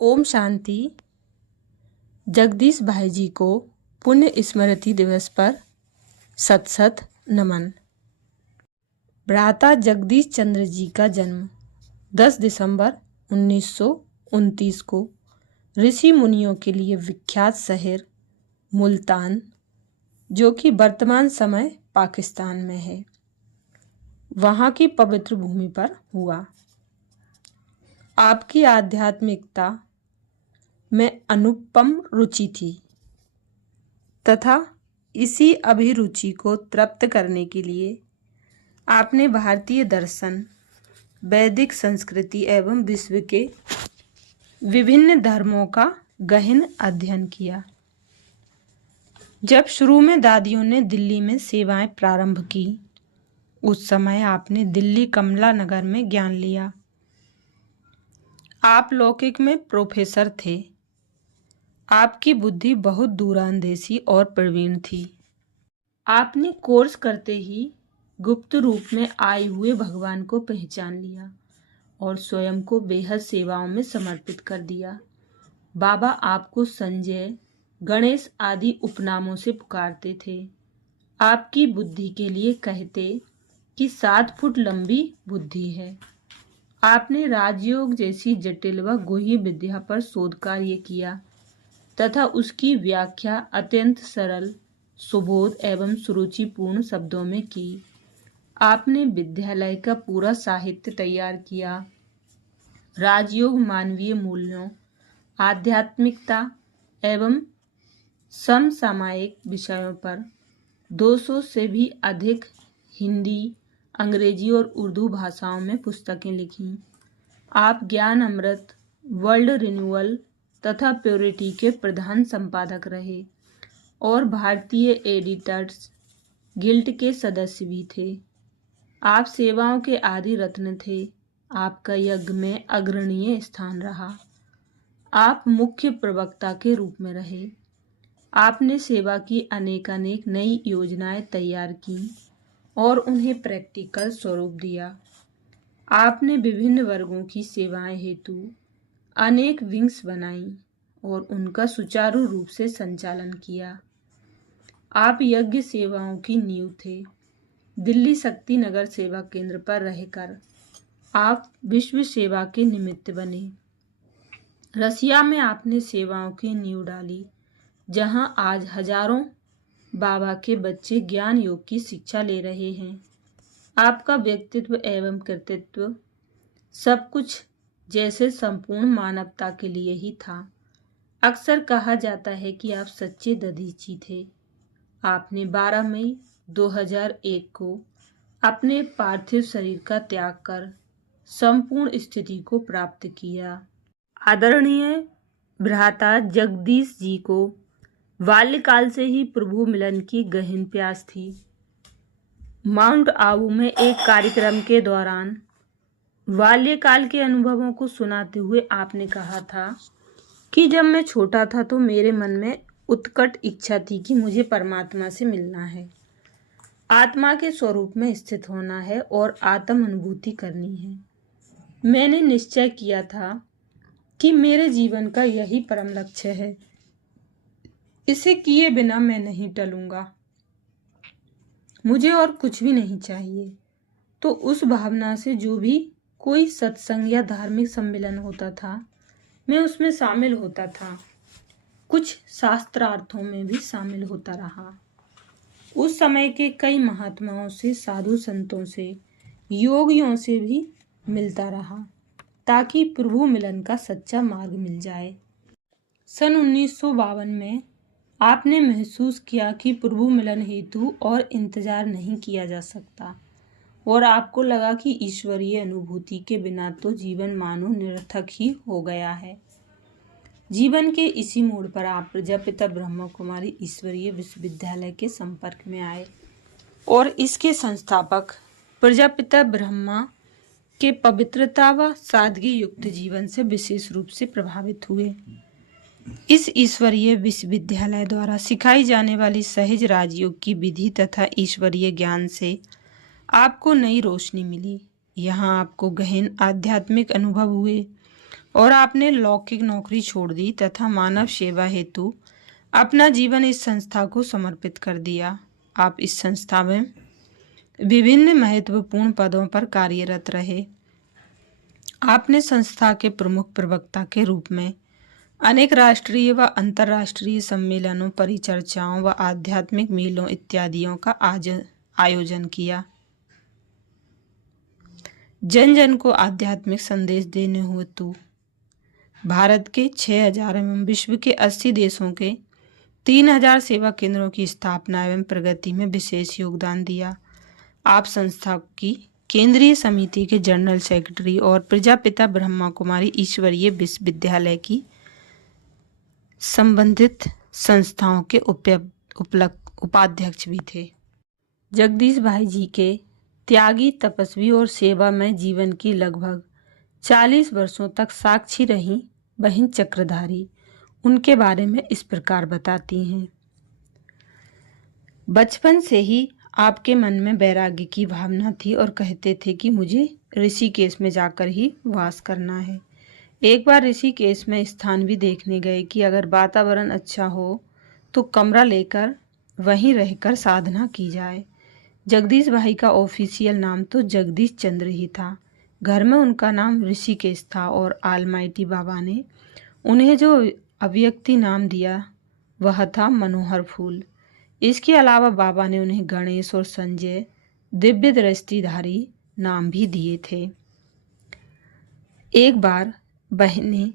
ओम शांति। जगदीश भाई जी को पुण्य स्मृति दिवस पर सत सत नमन। भ्राता जगदीश चंद्र जी का जन्म 10 दिसंबर 1929 को ऋषि मुनियों के लिए विख्यात शहर मुल्तान, जो कि वर्तमान समय पाकिस्तान में है, वहाँ की पवित्र भूमि पर हुआ। आपकी आध्यात्मिकता में अनुपम रुचि थी तथा इसी अभिरुचि को तृप्त करने के लिए आपने भारतीय दर्शन, वैदिक संस्कृति एवं विश्व के विभिन्न धर्मों का गहन अध्ययन किया। जब शुरू में दादियों ने दिल्ली में सेवाएं प्रारंभ की, उस समय आपने दिल्ली कमला नगर में ज्ञान लिया। आप लौकिक में प्रोफेसर थे। आपकी बुद्धि बहुत दूरांदेशी और प्रवीण थी। आपने कोर्स करते ही गुप्त रूप में आए हुए भगवान को पहचान लिया और स्वयं को बेहद सेवाओं में समर्पित कर दिया। बाबा आपको संजय, गणेश आदि उपनामों से पुकारते थे। आपकी बुद्धि के लिए कहते कि 7 फुट लंबी बुद्धि है। आपने राजयोग जैसी जटिल व गुह्य विद्या पर शोध कार्य किया तथा उसकी व्याख्या अत्यंत सरल, सुबोध एवं सुरुचिपूर्ण शब्दों में की। आपने विद्यालय का पूरा साहित्य तैयार किया। राजयोग मानवीय मूल्यों, आध्यात्मिकता एवं समसामयिक विषयों पर 200 से भी अधिक हिंदी, अंग्रेजी और उर्दू भाषाओं में पुस्तकें लिखीं। आप ज्ञान अमृत, वर्ल्ड रिन्यूअल तथा प्योरिटी के प्रधान संपादक रहे और भारतीय एडिटर्स गिल्ड के सदस्य भी थे। आप सेवाओं के आदि रत्न थे। आपका यज्ञ में अग्रणीय स्थान रहा। आप मुख्य प्रवक्ता के रूप में रहे। आपने सेवा की अनेकानेक नई योजनाएं तैयार की और उन्हें प्रैक्टिकल स्वरूप दिया। आपने विभिन्न वर्गों की सेवाएं हेतु अनेक विंग्स बनाई और उनका सुचारू रूप से संचालन किया। आप यज्ञ सेवाओं की नींव थे। दिल्ली शक्ति नगर सेवा केंद्र पर रहकर आप विश्व सेवा के निमित्त बने। रसिया में आपने सेवाओं की नींव डाली, जहां आज हजारों बाबा के बच्चे ज्ञान योग की शिक्षा ले रहे हैं। आपका व्यक्तित्व एवं कृतित्व सब कुछ जैसे संपूर्ण मानवता के लिए ही था। अक्सर कहा जाता है कि आप सच्चे दधीची थे। आपने 12 मई 2001 को अपने पार्थिव शरीर का त्याग कर संपूर्ण स्थिति को प्राप्त किया। आदरणीय भ्राता जगदीश जी को बाल्यकाल से ही प्रभु मिलन की गहन प्यास थी। माउंट आबू में एक कार्यक्रम के दौरान बाल्यकाल के अनुभवों को सुनाते हुए आपने कहा था कि जब मैं छोटा था तो मेरे मन में उत्कट इच्छा थी कि मुझे परमात्मा से मिलना है, आत्मा के स्वरूप में स्थित होना है और आत्म अनुभूति करनी है। मैंने निश्चय किया था कि मेरे जीवन का यही परम लक्ष्य है। इसे किए बिना मैं नहीं टलूंगा। मुझे और कुछ भी नहीं चाहिए। तो उस भावना से जो भी कोई सत्संग या धार्मिक सम्मेलन होता था, मैं उसमें शामिल होता था। कुछ शास्त्रार्थों में भी शामिल होता रहा। उस समय के कई महात्माओं से, साधु संतों से, योगियों से भी मिलता रहा ताकि प्रभु मिलन का सच्चा मार्ग मिल जाए। सन 1952 में आपने महसूस किया कि प्रभु मिलन हेतु और इंतजार नहीं किया जा सकता और आपको लगा कि ईश्वरीय अनुभूति के बिना तो जीवन मानो निरर्थक ही हो गया है। जीवन के इसी मोड़ पर आप प्रजापिता ब्रह्मा कुमारी ईश्वरीय विश्वविद्यालय के संपर्क में आए और इसके संस्थापक प्रजापिता ब्रह्मा के पवित्रता व सादगी युक्त जीवन से विशेष रूप से प्रभावित हुए। इस ईश्वरीय विश्वविद्यालय द्वारा सिखाई जाने वाली सहज राजयोग की विधि तथा ईश्वरीय ज्ञान से आपको नई रोशनी मिली। यहाँ आपको गहन आध्यात्मिक अनुभव हुए और आपने लौकिक नौकरी छोड़ दी तथा मानव सेवा हेतु अपना जीवन इस संस्था को समर्पित कर दिया। आप इस संस्था में विभिन्न महत्वपूर्ण पदों पर कार्यरत रहे। आपने संस्था के प्रमुख प्रवक्ता के रूप में अनेक राष्ट्रीय व अंतर्राष्ट्रीय सम्मेलनों, परिचर्चाओं व आध्यात्मिक मेलों इत्यादियों का आयोजन किया। जन जन को आध्यात्मिक संदेश देने हेतु भारत के 6000 एवं विश्व के 80 देशों के 3000 सेवा केंद्रों की स्थापना एवं प्रगति में विशेष योगदान दिया। आप संस्था की केंद्रीय समिति के जनरल सेक्रेटरी और प्रजापिता ब्रह्मा कुमारी ईश्वरीय विश्वविद्यालय की संबंधित संस्थाओं के उपाध्यक्ष भी थे। जगदीश भाई जी के त्यागी, तपस्वी और सेवामय जीवन की लगभग 40 वर्षों तक साक्षी रही बहन चक्रधारी उनके बारे में इस प्रकार बताती हैं। बचपन से ही आपके मन में वैराग्य की भावना थी और कहते थे कि मुझे ऋषिकेश में जाकर ही वास करना है। एक बार ऋषिकेश में स्थान भी देखने गए कि अगर वातावरण अच्छा हो तो कमरा लेकर वहीं रहकर साधना की जाए। जगदीश भाई का ऑफिशियल नाम तो जगदीश चंद्र ही था। घर में उनका नाम ऋषिकेश था और आलमाइटी बाबा ने उन्हें जो अव्यक्ति नाम दिया वह था मनोहर फूल। इसके अलावा बाबा ने उन्हें गणेश और संजय दिव्य दृष्टिधारी नाम भी दिए थे। एक बार बहनें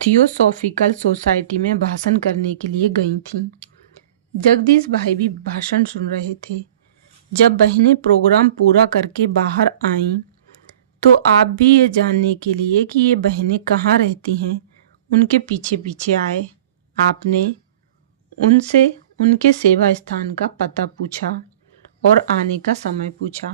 थियोसॉफिकल सोसाइटी में भाषण करने के लिए गई थीं। जगदीश भाई भी भाषण सुन रहे थे। जब बहनें प्रोग्राम पूरा करके बाहर आईं तो आप भी ये जानने के लिए कि ये बहनें कहाँ रहती हैं उनके पीछे पीछे आए। आपने उनसे उनके सेवा स्थान का पता पूछा और आने का समय पूछा।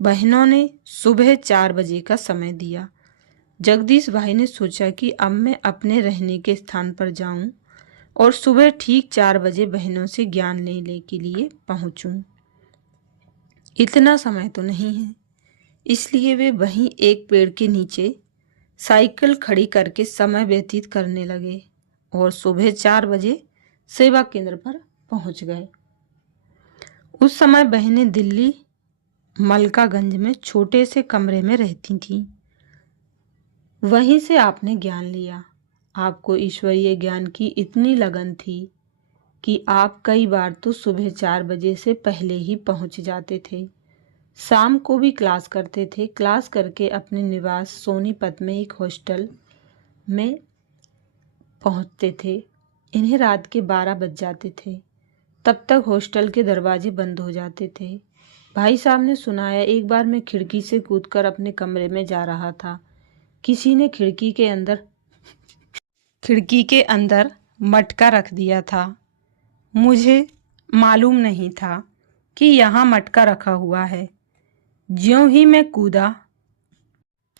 बहनों ने सुबह 4 बजे का समय दिया। जगदीश भाई ने सोचा कि अब मैं अपने रहने के स्थान पर जाऊं और सुबह ठीक 4 बजे बहनों से ज्ञान लेने के लिए पहुंचूं। इतना समय तो नहीं है, इसलिए वे वहीं एक पेड़ के नीचे साइकिल खड़ी करके समय व्यतीत करने लगे और सुबह 4 बजे सेवा केंद्र पर पहुंच गए। उस समय बहनें दिल्ली मलकागंज में छोटे से कमरे में रहती थीं। वहीं से आपने ज्ञान लिया। आपको ईश्वरीय ज्ञान की इतनी लगन थी कि आप कई बार तो सुबह 4 बजे से पहले ही पहुंच जाते थे। शाम को भी क्लास करते थे। क्लास करके अपने निवास सोनीपत में एक हॉस्टल में पहुंचते थे। इन्हें रात के 12 बज जाते थे। तब तक हॉस्टल के दरवाजे बंद हो जाते थे। भाई साहब ने सुनाया, एक बार मैं खिड़की से कूदकर अपने कमरे में जा रहा था। किसी ने खिड़की के अंदर मटका रख दिया था। मुझे मालूम नहीं था कि यहाँ मटका रखा हुआ है। ज्यों ही मैं कूदा,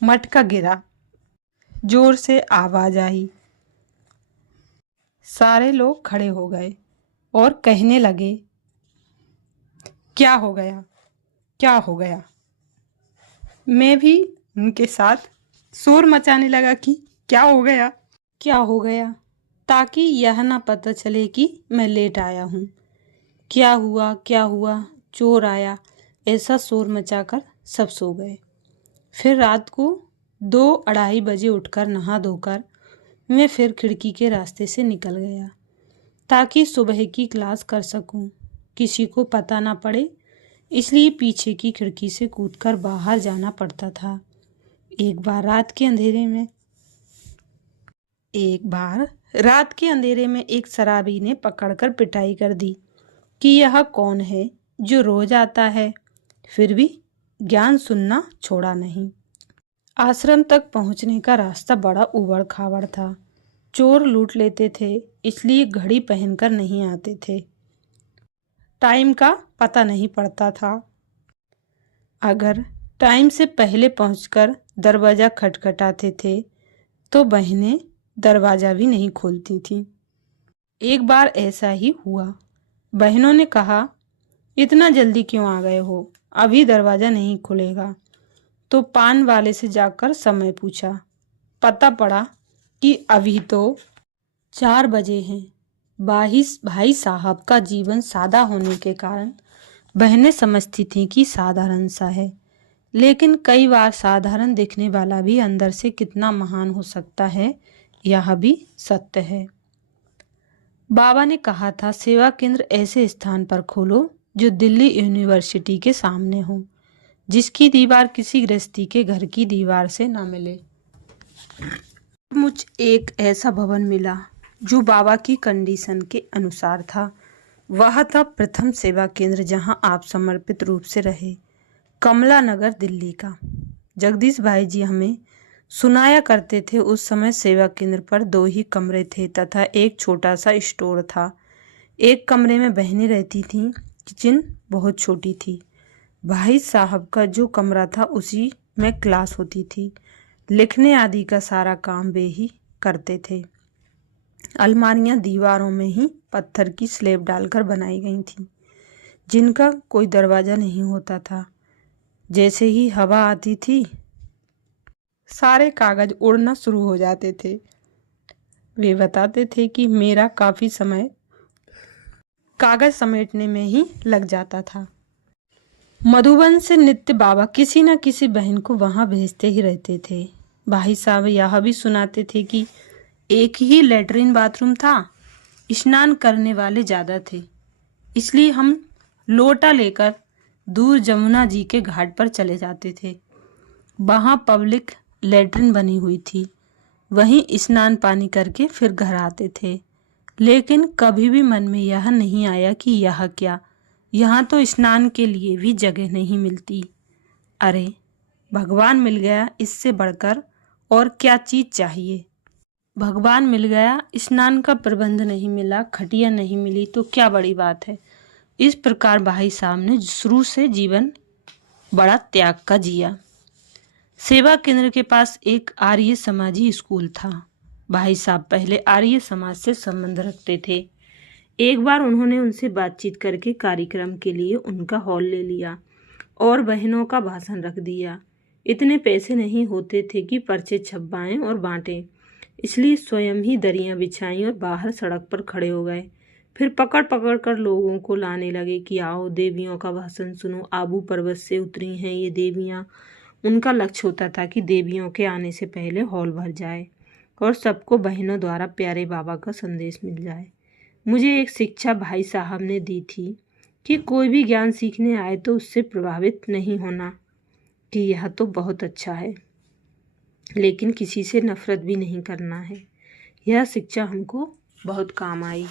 मटका गिरा। जोर से आवाज आई। सारे लोग खड़े हो गए और कहने लगे, क्या हो गया, क्या हो गया। मैं भी उनके साथ शोर मचाने लगा कि क्या हो गया, क्या हो गया, ताकि यह ना पता चले कि मैं लेट आया हूँ। क्या हुआ, क्या हुआ, चोर आया, ऐसा शोर मचाकर सब सो गए। फिर रात को 2-2:30 बजे उठकर नहा धोकर मैं फिर खिड़की के रास्ते से निकल गया ताकि सुबह की क्लास कर सकूं। किसी को पता ना पड़े, इसलिए पीछे की खिड़की से कूदकर बाहर जाना पड़ता था। एक बार रात के अंधेरे में एक शराबी ने पकड़कर पिटाई कर दी कि यह कौन है जो रोज आता है, फिर भी ज्ञान सुनना छोड़ा नहीं। आश्रम तक पहुंचने का रास्ता बड़ा उबड़ खाबड़ था। चोर लूट लेते थे, इसलिए घड़ी पहनकर नहीं आते थे। टाइम का पता नहीं पड़ता था। अगर टाइम से पहले पहुंचकर दरवाज़ा खटखटाते थे तो बहनें दरवाज़ा भी नहीं खोलती थीं। एक बार ऐसा ही हुआ। बहनों ने कहा, इतना जल्दी क्यों आ गए हो, अभी दरवाज़ा नहीं खुलेगा। तो पान वाले से जाकर समय पूछा पता पड़ा कि अभी तो 4 बजे हैं। भाई साहब का जीवन सादा होने के कारण बहनें समझती थीं कि साधारण सा है, लेकिन कई बार साधारण दिखने वाला भी अंदर से कितना महान हो सकता है, यह भी सत्य है। बाबा ने कहा था, सेवा केंद्र ऐसे स्थान पर खोलो जो दिल्ली यूनिवर्सिटी के सामने हो, जिसकी दीवार किसी गृहस्थी के घर की दीवार से ना मिले। मुझे एक ऐसा भवन मिला जो बाबा की कंडीशन के अनुसार था। वह था प्रथम सेवा केंद्र जहां आप समर्पित रूप से रहे, कमला नगर, दिल्ली का। जगदीश भाई जी हमें सुनाया करते थे, उस समय सेवा केंद्र पर 2 ही कमरे थे तथा एक छोटा सा स्टोर था। एक कमरे में बहनें रहती थीं, किचन बहुत छोटी थी। भाई साहब का जो कमरा था उसी में क्लास होती थी। लिखने आदि का सारा काम वे ही करते थे। अलमारियां दीवारों में ही पत्थर की स्लेब डालकर बनाई गई थीं, जिनका कोई दरवाजा नहीं होता था। जैसे ही हवा आती थी, सारे कागज उड़ना शुरू हो जाते थे। वे बताते थे कि मेरा काफी समय कागज समेटने में ही लग जाता था। मधुबन से नित्य बाबा किसी न किसी बहन को वहां भेजते ही रहते थे। भाई साहब यह भी सुनाते थे कि एक ही लेटरिन बाथरूम था, स्नान करने वाले ज्यादा थे, इसलिए हम लोटा लेकर दूर जमुना जी के घाट पर चले जाते थे। वहां पब्लिक लेटरिन बनी हुई थी, वहीं स्नान पानी करके फिर घर आते थे। लेकिन कभी भी मन में यह नहीं आया कि यह क्या, यहाँ तो स्नान के लिए भी जगह नहीं मिलती। अरे भगवान मिल गया, इससे बढ़कर और क्या चीज चाहिए। भगवान मिल गया, स्नान का प्रबंध नहीं मिला, खटिया नहीं मिली तो क्या बड़ी बात है। इस प्रकार भाई साहब ने शुरू से जीवन बड़ा त्याग का जिया। सेवा केंद्र के पास एक आर्य समाजी स्कूल था। भाई साहब पहले आर्य समाज से संबंध रखते थे। एक बार उन्होंने उनसे बातचीत करके कार्यक्रम के लिए उनका हॉल ले लिया और बहनों का भाषण रख दिया। इतने पैसे नहीं होते थे कि पर्चे छपवाएं और बांटें, इसलिए स्वयं ही दरियां बिछाई और बाहर सड़क पर खड़े हो गए। फिर पकड़ पकड़ कर लोगों को लाने लगे कि आओ देवियों का भाषण सुनो, आबू पर्वत से उतरी हैं ये देवियां। उनका लक्ष्य होता था कि देवियों के आने से पहले हॉल भर जाए और सबको बहनों द्वारा प्यारे बाबा का संदेश मिल जाए। मुझे एक शिक्षा भाई साहब ने दी थी कि कोई भी ज्ञान सीखने आए तो उससे प्रभावित नहीं होना, कि यह तो बहुत अच्छा है, लेकिन किसी से नफरत भी नहीं करना है। यह शिक्षा हमको बहुत काम आई।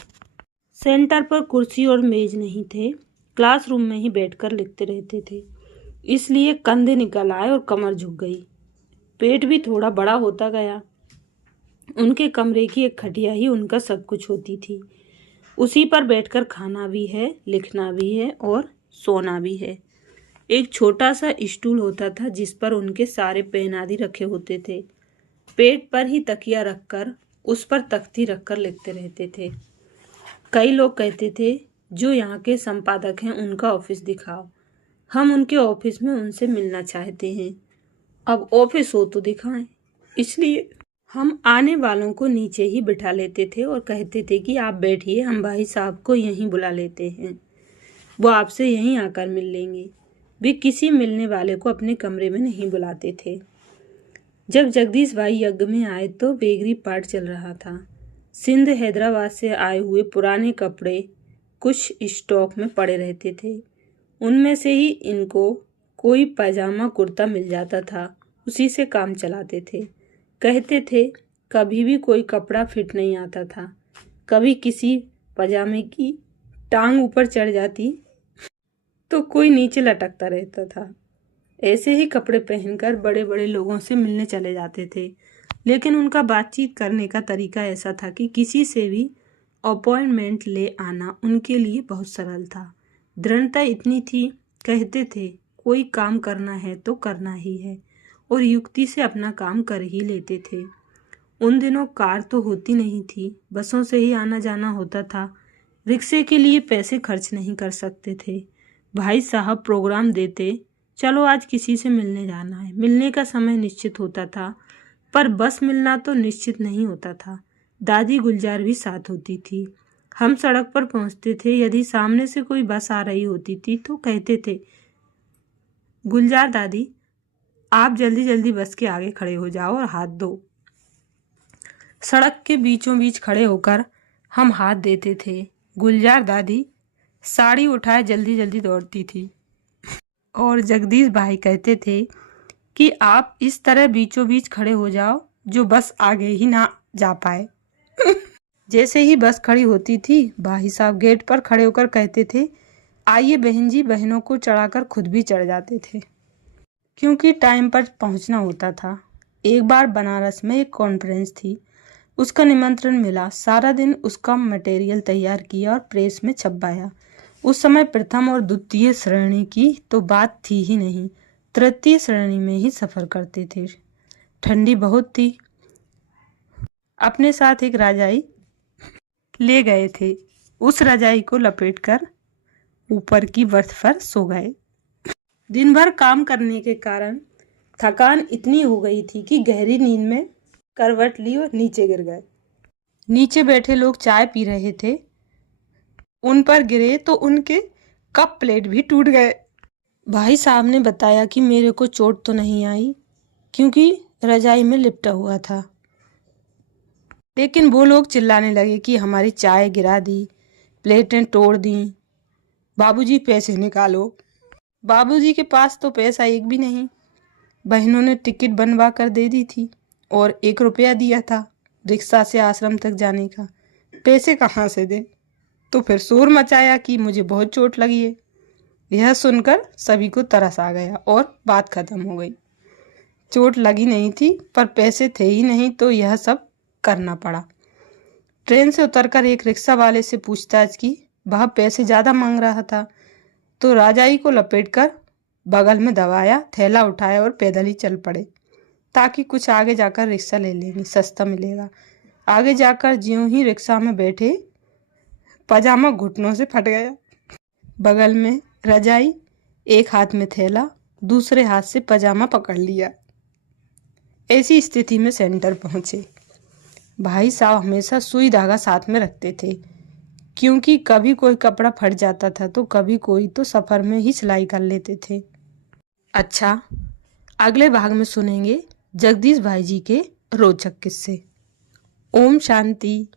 सेंटर पर कुर्सी और मेज नहीं थे, क्लासरूम में ही बैठकर लिखते रहते थे, इसलिए कंधे निकल आए और कमर झुक गई। पेट भी थोड़ा बड़ा होता गया। उनके कमरे की एक खटिया ही उनका सब कुछ होती थी। उसी पर बैठकर खाना भी है, लिखना भी है और सोना भी है। एक छोटा सा स्टूल होता था जिस पर उनके सारे पेन आदि रखे होते थे। पेट पर ही तकिया रखकर उस पर तख्ती रखकर लिखते रहते थे। कई लोग कहते थे, जो यहाँ के संपादक हैं उनका ऑफिस दिखाओ, हम उनके ऑफिस में उनसे मिलना चाहते हैं। अब ऑफिस हो तो दिखाएं। इसलिए हम आने वालों को नीचे ही बिठा लेते थे और कहते थे कि आप बैठिए, हम भाई साहब को यहीं बुला लेते हैं, वो आपसे यहीं आकर मिल लेंगे। वे किसी मिलने वाले को अपने कमरे में नहीं बुलाते थे। जब जगदीश भाई यज्ञ में आए तो बेगरी पार्ट चल रहा था। सिंध हैदराबाद से आए हुए पुराने कपड़े कुछ स्टॉक में पड़े रहते थे, उनमें से ही इनको कोई पैजामा कुर्ता मिल जाता था, उसी से काम चलाते थे। कहते थे कभी भी कोई कपड़ा फिट नहीं आता था, कभी किसी पजामे की टांग ऊपर चढ़ जाती तो कोई नीचे लटकता रहता था। ऐसे ही कपड़े पहनकर बड़े बड़े लोगों से मिलने चले जाते थे, लेकिन उनका बातचीत करने का तरीका ऐसा था कि किसी से भी अपॉइंटमेंट ले आना उनके लिए बहुत सरल था। दृढ़ता इतनी थी, कहते थे कोई काम करना है तो करना ही है, और युक्ति से अपना काम कर ही लेते थे। उन दिनों कार तो होती नहीं थी, बसों से ही आना जाना होता था। रिक्शे के लिए पैसे खर्च नहीं कर सकते थे। भाई साहब प्रोग्राम देते, चलो आज किसी से मिलने जाना है। मिलने का समय निश्चित होता था, पर बस मिलना तो निश्चित नहीं होता था। दादी गुलजार भी साथ होती थी। हम सड़क पर पहुंचते थे। यदि सामने से कोई बस आ रही होती थी तो कहते थे, गुलजार दादी, आप जल्दी जल्दी बस के आगे खड़े हो जाओ और हाथ दो। सड़क के बीचों बीच खड़े होकर हम हाथ देते थे। गुलजार दादी साड़ी उठाए जल्दी जल्दी दौड़ती थी और जगदीश भाई कहते थे कि आप इस तरह बीचों बीच खड़े हो जाओ जो बस आगे ही ना जा पाए। जैसे ही बस खड़ी होती थी, भाई साहब गेट पर खड़े होकर कहते थे, आइए बहन जी। बहनों को चढ़ाकर खुद भी चढ़ जाते थे क्योंकि टाइम पर पहुंचना होता था। एक बार बनारस में एक कॉन्फ्रेंस थी, उसका निमंत्रण मिला। सारा दिन उसका मटेरियल तैयार किया और प्रेस में छपवाया। उस समय प्रथम और द्वितीय श्रेणी की तो बात थी ही नहीं, तृतीय श्रेणी में ही सफर करते थे। ठंडी बहुत थी। अपने साथ एक रजाई ले गए थे। उस रजाई को लपेटकर ऊपर की बर्थ पर सो गए। दिन भर काम करने के कारण थकान इतनी हो गई थी कि गहरी नींद में करवट ली और नीचे गिर गए। नीचे बैठे लोग चाय पी रहे थे, उन पर गिरे तो उनके कप प्लेट भी टूट गए। भाई साहब ने बताया कि मेरे को चोट तो नहीं आई क्योंकि रजाई में लिपटा हुआ था, लेकिन वो लोग चिल्लाने लगे कि हमारी चाय गिरा दी, प्लेटें तोड़ दी, बाबूजी पैसे निकालो। बाबूजी के पास तो पैसा एक भी नहीं। बहनों ने टिकट बनवा कर दे दी थी और 1 रुपया दिया था रिक्शा से आश्रम तक जाने का। पैसे कहाँ से दे? तो फिर शोर मचाया कि मुझे बहुत चोट लगी है। यह सुनकर सभी को तरस आ गया और बात खत्म हो गई। चोट लगी नहीं थी पर पैसे थे ही नहीं तो यह सब करना पड़ा। ट्रेन से उतरकर एक रिक्शा वाले से पूछताछ की। वह पैसे ज़्यादा मांग रहा था तो रजाई को लपेटकर बगल में दबाया, थैला उठाया और पैदल ही चल पड़े ताकि कुछ आगे जाकर रिक्शा ले लेंगे, सस्ता मिलेगा। आगे जाकर ज्यों ही रिक्शा में बैठे, पजामा घुटनों से फट गया। बगल में रजाई, एक हाथ में थैला, दूसरे हाथ से पजामा पकड़ लिया। ऐसी स्थिति में सेंटर पहुंचे। भाई साहब हमेशा सुई धागा साथ में रखते थे क्योंकि कभी कोई कपड़ा फट जाता था तो कभी कोई तो सफर में ही सिलाई कर लेते थे। अच्छा, अगले भाग में सुनेंगे जगदीश भाई जी के रोचक किस्से। ओम शांति।